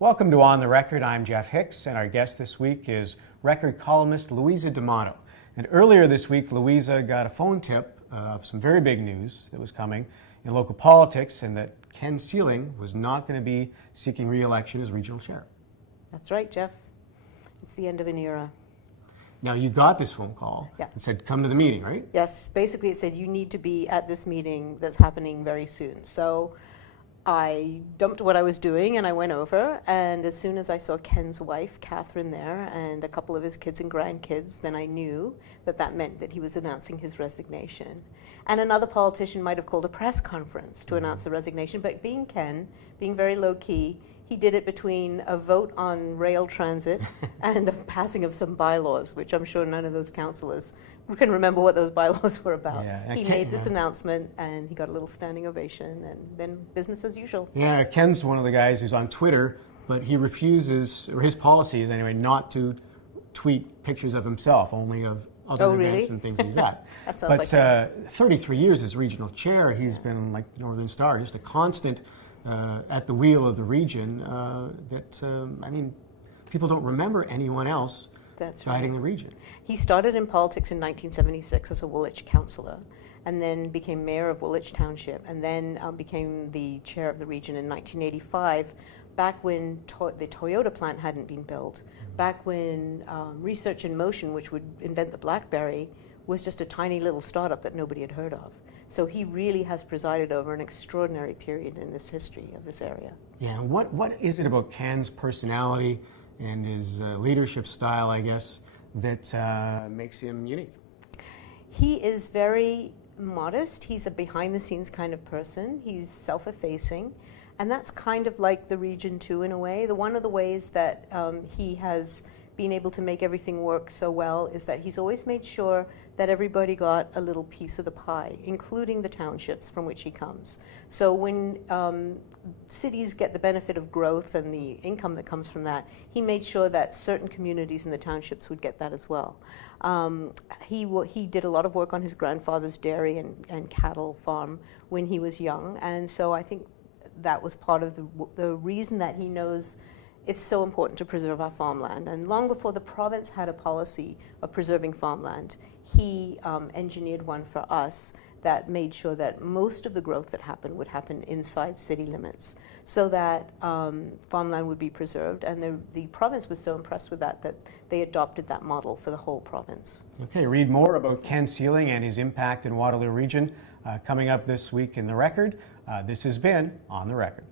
Welcome to On the Record. I'm Jeff Hicks, and our guest this week is record columnist Luisa D'Amato. And earlier this week, Luisa got a phone tip of some very big news that was coming in local politics, and that Ken Seiling was not going to be seeking re-election as regional chair. That's right, Jeff. It's the end of an era. Now, you got this phone call. Yeah. It said, come to the meeting, right? Yes, basically it said you need to be at this meeting that's happening very soon. So I dumped what I was doing and I went over, and as soon as I saw Ken's wife, Catherine, there, and a couple of his kids and grandkids, then I knew that that meant that he was announcing his resignation. And another politician might have called a press conference to announce the resignation, but being Ken, being very low-key, he did it between a vote on rail transit and a passing of some bylaws, which I'm sure none of those councillors can remember what those bylaws were about. Yeah, he made this announcement, and he got a little standing ovation, and then business as usual. Yeah, Ken's one of the guys who's on Twitter, but he refuses, or his policy is anyway, not to tweet pictures of himself, only of other events and things like that. That sounds but like 33 years as regional chair, he's been like Northern Star, just a constant at the wheel of the region I mean, people don't remember anyone else guiding the region. He started in politics in 1976 as a Woolwich councillor, and then became mayor of Woolwich Township, and then became the chair of the region in 1985, back when the Toyota plant hadn't been built, back when Research in Motion, which would invent the BlackBerry, was just a tiny little startup that nobody had heard of. So he really has presided over an extraordinary period in this history of this area. Yeah, and what is it about Ken's personality and his leadership style, I guess, that makes him unique? He is very modest. He's a behind-the-scenes kind of person. He's self-effacing, and that's kind of like the region too, in a way. One of the ways that he has been able to make everything work so well is that he's always made sure that everybody got a little piece of the pie, including the townships from which he comes. So when cities get the benefit of growth and the income that comes from that, he made sure that certain communities in the townships would get that as well. He did a lot of work on his grandfather's dairy and cattle farm when he was young, and so I think that was part of the reason that he knows it's so important to preserve our farmland. And long before the province had a policy of preserving farmland, he engineered one for us that made sure that most of the growth that happened would happen inside city limits, so that farmland would be preserved. And the province was so impressed with that they adopted that model for the whole province. Okay, read more about Ken Seiling and his impact in Waterloo Region coming up this week in The Record. This has been On the Record.